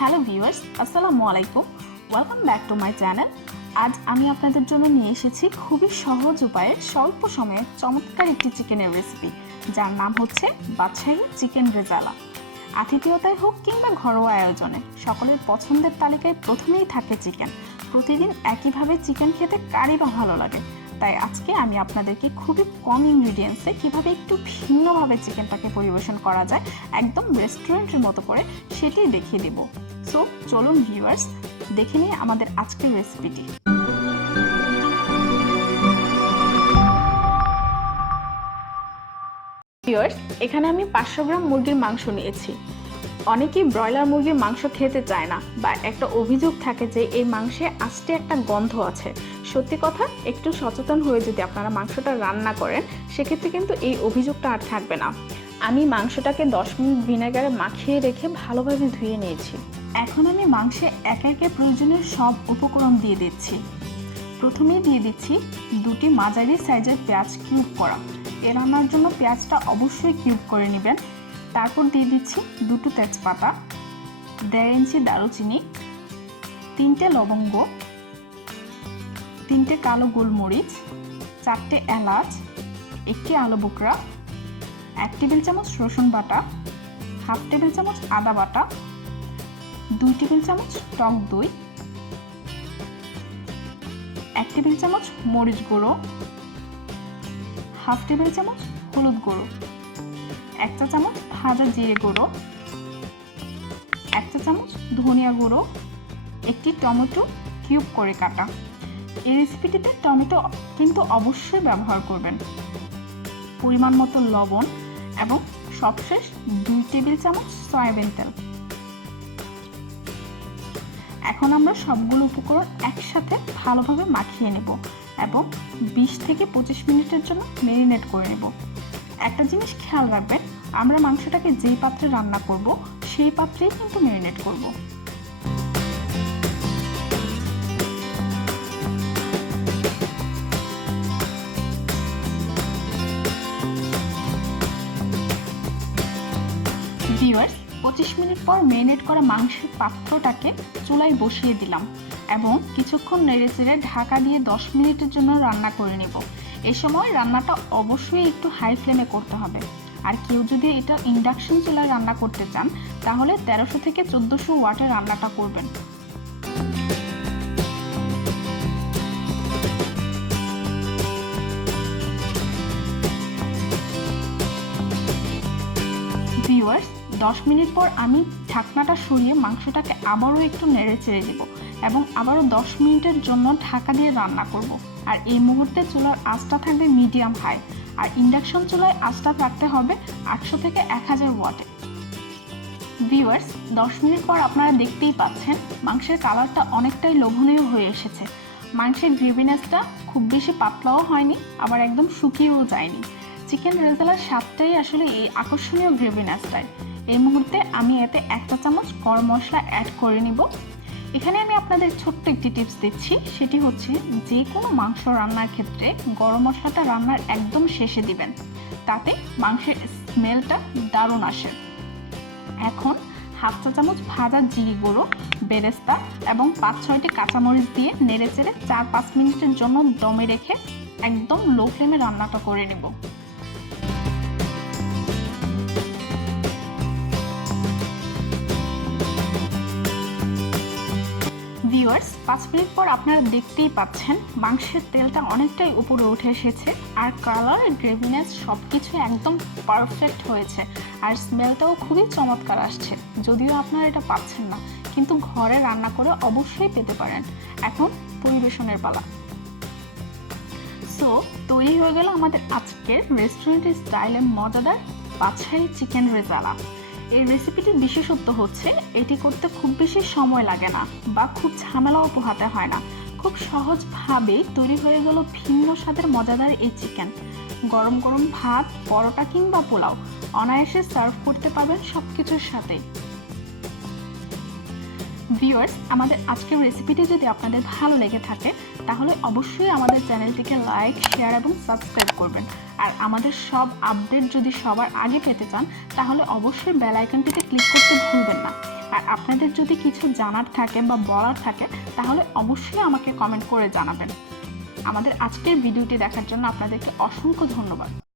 Hello viewers, আসসালামু আলাইকুম। Welcome back to my channel. আজ আমি আপনাদের জন্য নিয়ে এসেছি খুবই সহজ উপায়ে স্বল্প সময়ে চমৎকার একটি চিকেনের রেসিপি, যার নাম হচ্ছে বাদশাহী চিকেন রেজালা। আতিথেয়তায় হোক কিংবা ঘরোয়া আয়োজনে সকলের পছন্দের তালিকায় প্রথমেই থাকে চিকেন। প্রতিদিন একইভাবে চিকেন খেতে কারই বা ভালো লাগে, তাই আজকে আমি আপনাদেরকে খুবই কম ইনগ্রিডিয়েন্টসে কীভাবে একটু ভিন্নভাবে চিকেনটাকে পরিবেশন করা যায় একদম রেস্টুরেন্টের মতো করে সেটি দেখিয়ে দেব। সো চলুন ভিউয়ার্স, দেখে নিই আমাদের আজকের রেসিপিটি। ভিউয়ার্স, এখানে আমি 500 গ্রাম মুরগির মাংস নিয়েছি। অনেকেই ব্রয়লার মুরগির মাংস খেতে চায় না, বা একটা অভিযোগ থাকে যে এই মাংসে আস্তে একটা গন্ধ আছে। সত্যি কথা, একটু সচেতন হয়ে যদি আপনারা মাংসটা রান্না করেন, সেক্ষেত্রে কিন্তু এই অভিযোগটা আর থাকবে না। আমি মাংসটাকে 10 মিনিট ভিনেগারে মাখিয়ে রেখে ভালোভাবে ধুয়ে নিয়েছি। এখন আমি মাংসে একে একে প্রয়োজনীয় সব উপকরণ দিয়ে দিচ্ছি। প্রথমেই দিয়ে দিচ্ছি 2টি মাঝারি সাইজের পেঁয়াজ কিউব করা। এ রান্নার জন্য পেঁয়াজটা অবশ্যই কিউব করে নেবেন। তারপর দিয়ে দিচ্ছি 2টো তেজপাতা, 1.5 ইঞ্চি দারুচিনি, 3টে লবঙ্গ, 3টে কালো গোলমরিচ, 4টে এলাচ, 1টি আলু বোকরা, 1 টেবিল চামচ রসুন বাটা, 1/2 টেবিল চামচ আদা বাটা, 2 টেবিল চামচ টক দই, 1 টেবিল চামচ মরিচ গুঁড়ো, 1/2 টেবিল চামচ হলুদ গুঁড়ো, 1 চা চামচ ভাজা জিরে গুঁড়ো, 1 চা চামচ ধনিয়া গুঁড়ো, 1টি টমেটো কিউব করে কাটা। এই রেসিপিটিতে টমেটো কিন্তু অবশ্যই ব্যবহার করবেন। পরিমাণ মতো লবণ এবং সবশেষ 2 টেবিল চামচ সয়াবিন তেল। এখন আমরা সবগুলো উপকরণ একসাথে ভালোভাবে মাখিয়ে নেব এবং 20 থেকে 25 মিনিটের জন্য ম্যারিনেট করে নেব। একটা জিনিস খেয়াল রাখবেন, আমরা মাংসটাকে যেই পাত্রে রান্না করব সেই পাত্রেই কিন্তু ম্যারিনেট করব। ভিউয়ার্স, 25 মিনিট পর ম্যারিনেট করা মাংসের পাত্রটাকে চুলায় বসিয়ে দিলাম এবং কিছুক্ষণ নেড়েচেড়ে ঢাকা দিয়ে 10 মিনিটের জন্য রান্না করে নেব। এ সময় রান্নাটা অবশ্যই একটু হাই ফ্লেমে করতে হবে। আর কেউ যদি এটা ইন্ডাকশন চুলায় রান্না করতে চান, তাহলে 1300 থেকে 1400 ওয়াটে রান্নাটা করবেন। ভিউয়ার্স, 10 মিনিট পর আমি ঢাকনাটা সরিয়ে মাংসটাকে আবারও একটু নেড়ে চেড়ে দেব এবং আবারও 10 মিনিটের জন্য ঢাকা দিয়ে রান্না করব। আর এই মুহূর্তে চুলার আঁচটা থাকবে মিডিয়াম হাই, আর ইন্ডাকশন চুলায় আঁচটা রাখতে হবে 800 থেকে 1000 ওয়াটে। ভিউয়ার্স, 10 মিনিট পর আপনারা দেখতেই পাচ্ছেন মাংসের কালারটা অনেকটাই লোভনীয় হয়ে এসেছে। মাংসের গ্রেভিনেসটা খুব বেশি পাতলাও হয়নি, আবার একদম শুকিয়েও যায়নি। চিকেন রেজালার স্বাদটাই আসলে এই আকর্ষণীয় গ্রেভিনেসটাই। এই মুহূর্তে আমি এতে 1 চা চামচ গরম মশলা অ্যাড করে নিব। এখানে আমি আপনাদের ছোট্ট একটি টিপস দিচ্ছি, সেটি হচ্ছে যে কোনো মাংস রান্নার ক্ষেত্রে গরম মশলাটা রান্নার একদম শেষে দিবেন, তাতে মাংসের স্মেলটা দারুণ আসে। এখন 1/2 চা চামচ ভাজা জিরে গুঁড়ো, বেরেস্তা এবং 5-6টি কাঁচামরিচ দিয়ে নেড়েচেড়ে 4-5 মিনিটের জন্য দমে রেখে একদম লো ফ্লেমে রান্নাটা করে নেব। ভিউয়ার্স, 5 মিনিট পর আপনারা দেখতেই পাচ্ছেন মাংসের তেলটা অনেকটাই উপরে উঠে এসেছে, আর কালার, গ্রেভিনেস সবকিছু একদম পারফেক্ট হয়েছে, আর স্মেলটাও খুবই চমৎকার আসছে। যদিও আপনারা এটা পাচ্ছেন না, কিন্তু ঘরে রান্না করে অবশ্যই পেতে পারেন। এখন পরিবেশনের পালা। সো তৈরি হয়ে গেল আমাদের আজকের রেস্টুরেন্ট স্টাইলে মজাদার বাদশাহী চিকেন রেজালা। এই রেসিপিটির বিশেষত্ব হচ্ছে এটি করতে খুব বেশি সময় লাগে না বা খুব ঝামেলাও পোহাতে হয় না। খুব সহজভাবেই তৈরি হয়ে গেল ভিন্ন স্বাদের মজাদার এই চিকেন। গরম গরম ভাত, পরোটা কিংবা পোলাও অনায়াসে সার্ভ করতে পারবেন সব কিছুর সাথেই। ভিউয়ার্স, আমাদের আজকের রেসিপিটি যদি আপনাদের ভালো লেগে থাকে, তাহলে অবশ্যই আমাদের চ্যানেলটিকে লাইক, শেয়ার এবং সাবস্ক্রাইব করবেন। আর আমাদের সব আপডেট যদি সবার আগে পেতে চান, তাহলে অবশ্যই বেল আইকনটিতে ক্লিক করতে ভুলবেন না। আর আপনাদের যদি কিছু জানার থাকে বা বলার থাকে তাহলে অবশ্যই আমাকে কমেন্ট করে জানাবেন। আমাদের আজকের ভিডিওটি দেখার জন্য আপনাদেরকে অসংখ্য ধন্যবাদ।